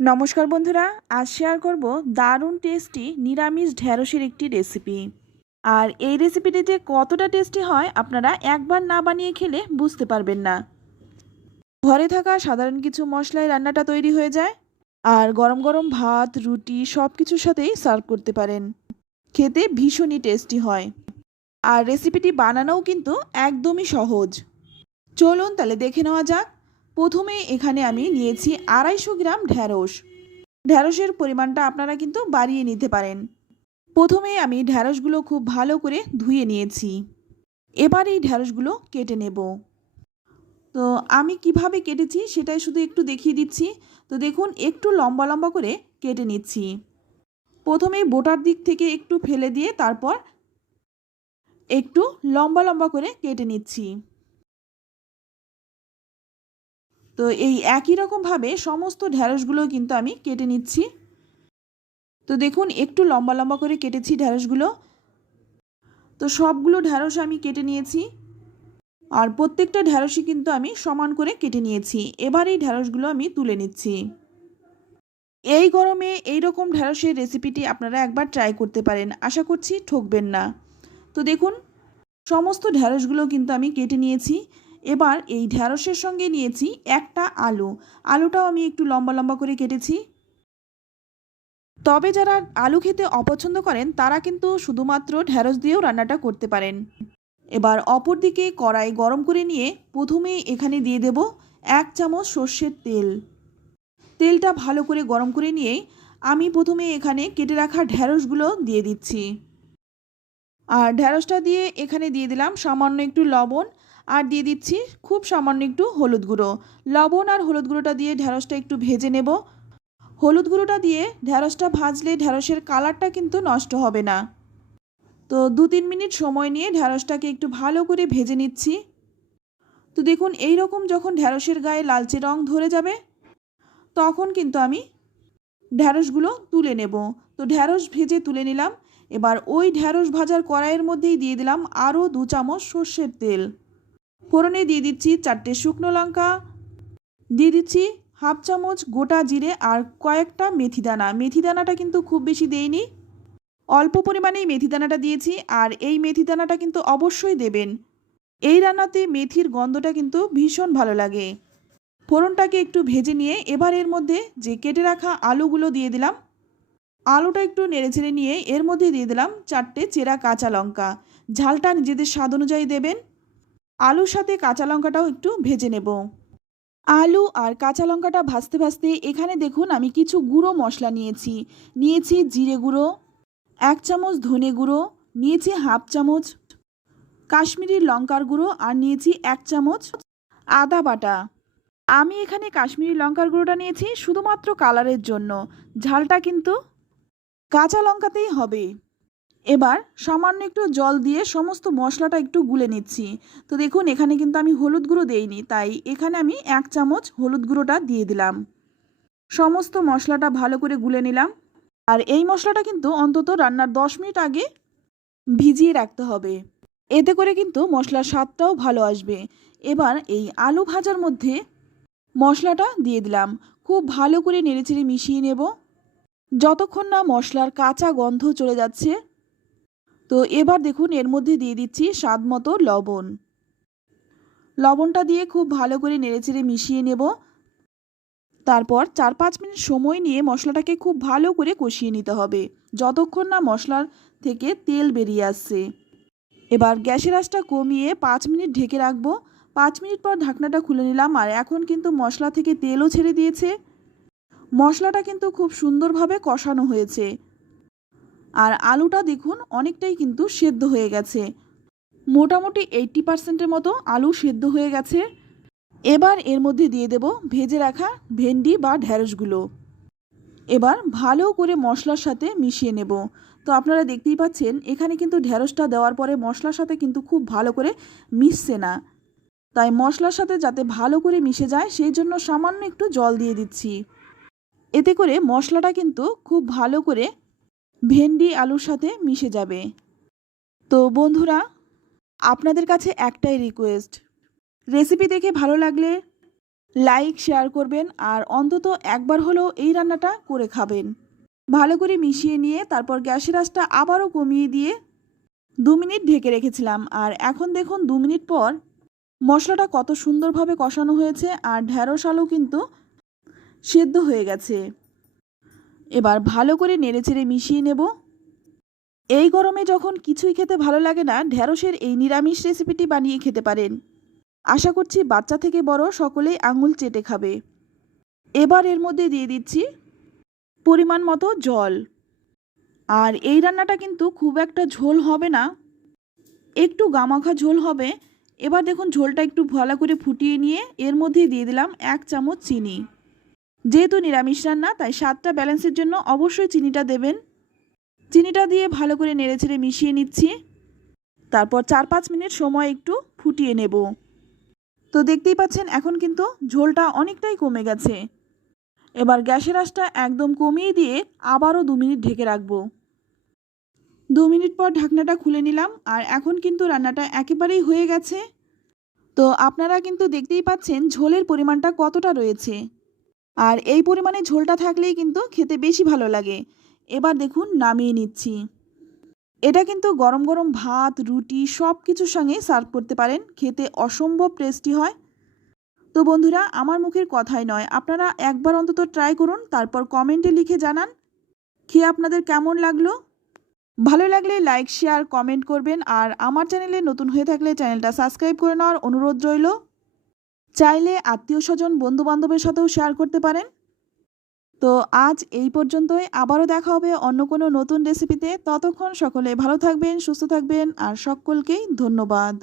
নমস্কার বন্ধুরা, আজ শেয়ার করব দারুণ টেস্টি নিরামিষ ঢ্যাঁড়সের একটি রেসিপি আর এই রেসিপিটি যে কতটা টেস্টি হয় আপনারা একবার না বানিয়ে খেলে বুঝতে পারবেন না। ঘরে থাকা সাধারণ কিছু মশলায় রান্নাটা তৈরি হয়ে যায়। আর গরম গরম ভাত, রুটি সব কিছুর সাথেই সার্ভ করতে পারেন। খেতে ভীষণই টেস্টি হয়। আর রেসিপিটি বানানোও কিন্তু একদমই সহজ। চলুন তাহলে দেখে নেওয়া যাক প্রথমে এখানে আমি নিয়েছি আড়াইশো গ্রাম ঢ্যাঁড়স। ঢ্যাঁড়সের পরিমাণটা আপনারা কিন্তু বাড়িয়ে নিতে পারেন। প্রথমে আমি ঢ্যাঁড়সগুলো খুব ভালো করে ধুয়ে নিয়েছি। এবার এই ঢ্যাঁড়সগুলো কেটে নেব। তো আমি কীভাবে কেটেছি সেটাই শুধু একটু দেখিয়ে দিচ্ছি। তো দেখুন, একটু লম্বা লম্বা করে কেটে নিচ্ছি। প্রথমে বোটার দিক থেকে একটু ফেলে দিয়ে তারপর একটু লম্বা লম্বা করে কেটে নিচ্ছি। তো এই একই রকমভাবে সমস্ত ঢ্যাঁড়সগুলো কিন্তু আমি কেটে নিচ্ছি। তো দেখুন, একটু লম্বা লম্বা করে কেটেছি ঢ্যাঁড়সগুলো তো সবগুলো ঢ্যাঁড়স আমি কেটে নিয়েছি। আর প্রত্যেকটা ঢ্যাঁড়সই কিন্তু আমি সমান করে কেটে নিয়েছি। এবার এই ঢ্যাঁড়সগুলো আমি তুলে নিচ্ছি। এই গরমে এই রকম ঢ্যাঁড়সের রেসিপিটি আপনারা একবার ট্রাই করতে পারেন। আশা করছি ঠকবেন না। তো দেখুন, সমস্ত ঢ্যাঁড়সগুলো কিন্তু আমি কেটে নিয়েছি। এবার এই ঢ্যাঁড়সের সঙ্গে নিয়েছি একটা আলু। আলুটাও আমি একটু লম্বা লম্বা করে কেটেছি। তবে যারা আলু খেতে অপছন্দ করেন, তারা কিন্তু শুধুমাত্র ঢ্যাঁড়স দিয়েও রান্নাটা করতে পারেন। এবার অপর দিকে কড়াই গরম করে নিয়ে প্রথমেই এখানে দিয়ে দেব এক চামচ সর্ষের তেল। তেলটা ভালো করে গরম করে নিয়ে আমি প্রথমে এখানে কেটে রাখা ঢ্যাঁড়সগুলো দিয়ে দিচ্ছি। আর ঢ্যাঁড়সটা দিয়ে এখানে দিয়ে দিলাম সামান্য একটু লবণ আর দিয়ে দিচ্ছি খুব সামান্য একটু হলুদ গুঁড়ো। লবণ আর হলুদ গুঁড়োটা দিয়ে ঢ্যাঁড়সটা একটু ভেজে নেব। হলুদ গুঁড়োটা দিয়ে ঢ্যাঁড়সটা ভাজলে ঢ্যাঁড়সের কালারটা কিন্তু নষ্ট হবে না। তো দু তিন মিনিট সময় নিয়ে ঢ্যাঁড়সটাকে একটু ভালো করে ভেজে নিচ্ছি। তো দেখুন এই রকম যখন ঢ্যাঁড়সের গায়ে লালচে রং ধরে যাবে, তখন কিন্তু আমি ঢ্যাঁড়সগুলো তুলে নেব। তো ঢ্যাঁড়স ভেজে তুলে নিলাম। এবার ওই ঢ্যাঁড়স ভাজার কড়াইয়ের মধ্যেই দিয়ে দিলাম আরও দু চামচ সর্ষের তেল। ফোড়নে দিয়ে দিচ্ছি চারটে শুকনো লঙ্কা। দিয়ে দিচ্ছি হাফ চামচ গোটা জিরে আর কয়েকটা মেথি দানা। মেথি দানাটা কিন্তু খুব বেশি দেইনি। অল্প পরিমাণেই মেথি দানাটা দিয়েছি আর এই মেথি দানাটা কিন্তু অবশ্যই দেবেন। এই রান্নাতে মেথির গন্ধটা কিন্তু ভীষণ ভালো লাগে। ফোড়নটাকে একটু ভেজে নিয়ে এবার এর মধ্যে যে কেটে রাখা আলুগুলো দিয়ে দিলাম, আলুটা একটু নেড়ে নেড়েচেড়ে নিয়ে এর মধ্যে দিয়ে দিলাম চারটে চেরা কাঁচা লঙ্কা। ঝালটা নিজেদের স্বাদ অনুযায়ী দেবেন। আলুর সাথে কাঁচা লঙ্কাটাও একটু ভেজে নেব। আলু আর কাঁচা লঙ্কাটা ভাজতে ভাজতে এখানে দেখুন আমি কিছু গুঁড়ো মশলা নিয়েছি। নিয়েছি জিরে গুঁড়ো, এক চামচ ধনে গুঁড়ো, নিয়েছি হাফ চামচ কাশ্মীরি লঙ্কার গুঁড়ো আর নিয়েছি এক চামচ আদা বাটা। আমি এখানে কাশ্মীরি লঙ্কার গুঁড়োটা নিয়েছি শুধুমাত্র কালারের জন্য। ঝালটা কিন্তু কাঁচা লঙ্কাতেই হবে। এবার সামান্য একটু জল দিয়ে সমস্ত মশলাটা একটু গুলে নিচ্ছি। তো দেখুন, এখানে কিন্তু আমি হলুদ গুঁড়ো দেইনি, তাই এখানে আমি এক চামচ হলুদ গুঁড়োটা দিয়ে দিলাম। সমস্ত মশলাটা ভালো করে গুলে নিলাম। আর এই মশলাটা কিন্তু অন্তত রান্নার দশ মিনিট আগে ভিজিয়ে রাখতে হবে। এতে করে কিন্তু মশলার স্বাদটাও ভালো আসবে। এবার এই আলু ভাজার মধ্যে মশলাটা দিয়ে দিলাম। খুব ভালো করে নেড়েচেড়ে মিশিয়ে নেব। যতক্ষণ না মশলার কাঁচা গন্ধ চলে যাচ্ছে তো এবার দেখুন, এর মধ্যে দিয়ে দিচ্ছি স্বাদ মতো লবণ। লবণটা দিয়ে খুব ভালো করে নেড়েচেড়ে মিশিয়ে নেব। তারপর চার পাঁচ মিনিট সময় নিয়ে মশলাটাকে খুব ভালো করে কষিয়ে নিতে হবে। যতক্ষণ না মশলার থেকে তেল বেরিয়ে আসছে। এবার গ্যাসের আঁচটা কমিয়ে পাঁচ মিনিট ঢেকে রাখব। পাঁচ মিনিট পর ঢাকনাটা খুলে নিলাম আর এখন কিন্তু মশলা থেকে তেলও ছেড়ে দিয়েছে। মশলাটা কিন্তু খুব সুন্দরভাবে কষানো হয়েছে। আর আলুটা দেখুন অনেকটাই কিন্তু সেদ্ধ হয়ে গেছে। মোটামুটি এইট্টি পার্সেন্টের মতো আলু সেদ্ধ হয়ে গেছে। এবার এর মধ্যে দিয়ে দেব ভেজে রাখা ভেন্ডি বা ঢ্যাঁড়সগুলো এবার ভালো করে মশলার সাথে মিশিয়ে নেব। তো আপনারা দেখতেই পাচ্ছেন, এখানে কিন্তু ঢ্যাঁড়সটা দেওয়ার পরে মশলার সাথে কিন্তু খুব ভালো করে মিশছে না। তাই মশলার সাথে যাতে ভালো করে মিশে যায়, সেই জন্য সামান্য একটু জল দিয়ে দিচ্ছি। এতে করে মশলাটা কিন্তু খুব ভালো করে ভেন্ডি আলুর সাথে মিশে যাবে। তো বন্ধুরা, আপনাদের কাছে একটাই রিকোয়েস্ট রেসিপি দেখে ভালো লাগলে লাইক শেয়ার করবেন আর অন্তত একবার হলেও এই রান্নাটা করে খাবেন। ভালো করে মিশিয়ে নিয়ে তারপর গ্যাসের আঁচটা আবারও কমিয়ে দিয়ে দু মিনিট ঢেকে রেখেছিলাম আর এখন দেখুন দু মিনিট পর মশলাটা কত সুন্দরভাবে কষানো হয়েছে আর ঢ্যাঁড়স আলু কিন্তু সেদ্ধ হয়ে গেছে। এবার ভালো করে নেড়েচেড়ে মিশিয়ে নেব। এই গরমে যখন কিছুই খেতে ভালো লাগে না, ঢ্যাঁড়সের এই নিরামিষ রেসিপিটি বানিয়ে খেতে পারেন। আশা করছি বাচ্চা থেকে বড় সকলেই আঙুল চেটে খাবে। এবার এর মধ্যে দিয়ে দিচ্ছি পরিমাণ মতো জল। আর এই রান্নাটা কিন্তু খুব একটা ঝোল হবে না। একটু গামাখা ঝোল হবে। এবার দেখুন ঝোলটা একটু ভালো করে ফুটিয়ে নিয়ে এর মধ্যে দিয়ে দিলাম এক চামচ চিনি। যেহেতু নিরামিষ রান্না, তাই স্বাদটা ব্যালেন্সের জন্য অবশ্যই চিনিটা দেবেন। চিনিটা দিয়ে ভালো করে নেড়েচেড়ে মিশিয়ে নিচ্ছি। তারপর চার পাঁচ মিনিট সময় একটু ফুটিয়ে নেব। তো দেখতেই পাচ্ছেন, এখন কিন্তু ঝোলটা অনেকটাই কমে গেছে। এবার গ্যাসের আঁচটা একদম কমিয়ে দিয়ে আবারও দু মিনিট ঢেকে রাখব। দু মিনিট পর ঢাকনাটা খুলে নিলাম, আর এখন কিন্তু রান্নাটা একেবারেই হয়ে গেছে। তো আপনারা কিন্তু দেখতেই পাচ্ছেন, ঝোলের পরিমাণটা কতটা রয়েছে। আর এই পরিমাণে ঝোলটা থাকলেই কিন্তু খেতে বেশি ভালো লাগে। এবার দেখুন নামিয়ে নিচ্ছি। এটা কিন্তু গরম গরম ভাত, রুটি সব কিছুর সঙ্গে সার্ভ করতে পারেন। খেতে অসম্ভব টেস্টি হয়। তো বন্ধুরা, আমার মুখের কথাই নয়। আপনারা একবার অন্তত ট্রাই করুন, তারপর কমেন্টে লিখে জানান খেয়ে আপনাদের কেমন লাগল। ভালো লাগলে লাইক, শেয়ার, কমেন্ট করবেন। আর আমার চ্যানেলে নতুন হয়ে থাকলে চ্যানেলটা সাবস্ক্রাইব করে নেওয়ার অনুরোধ রইল। চাইলে আত্মীয় স্বজন বন্ধু বান্ধবের সাথেও শেয়ার করতে পারেন। তো আজ এই পর্যন্তই। আবারও দেখা হবে অন্য কোনো নতুন রেসিপিতে ততক্ষণ সকলে ভালো থাকবেন, সুস্থ থাকবেন, আর সকলকেই ধন্যবাদ।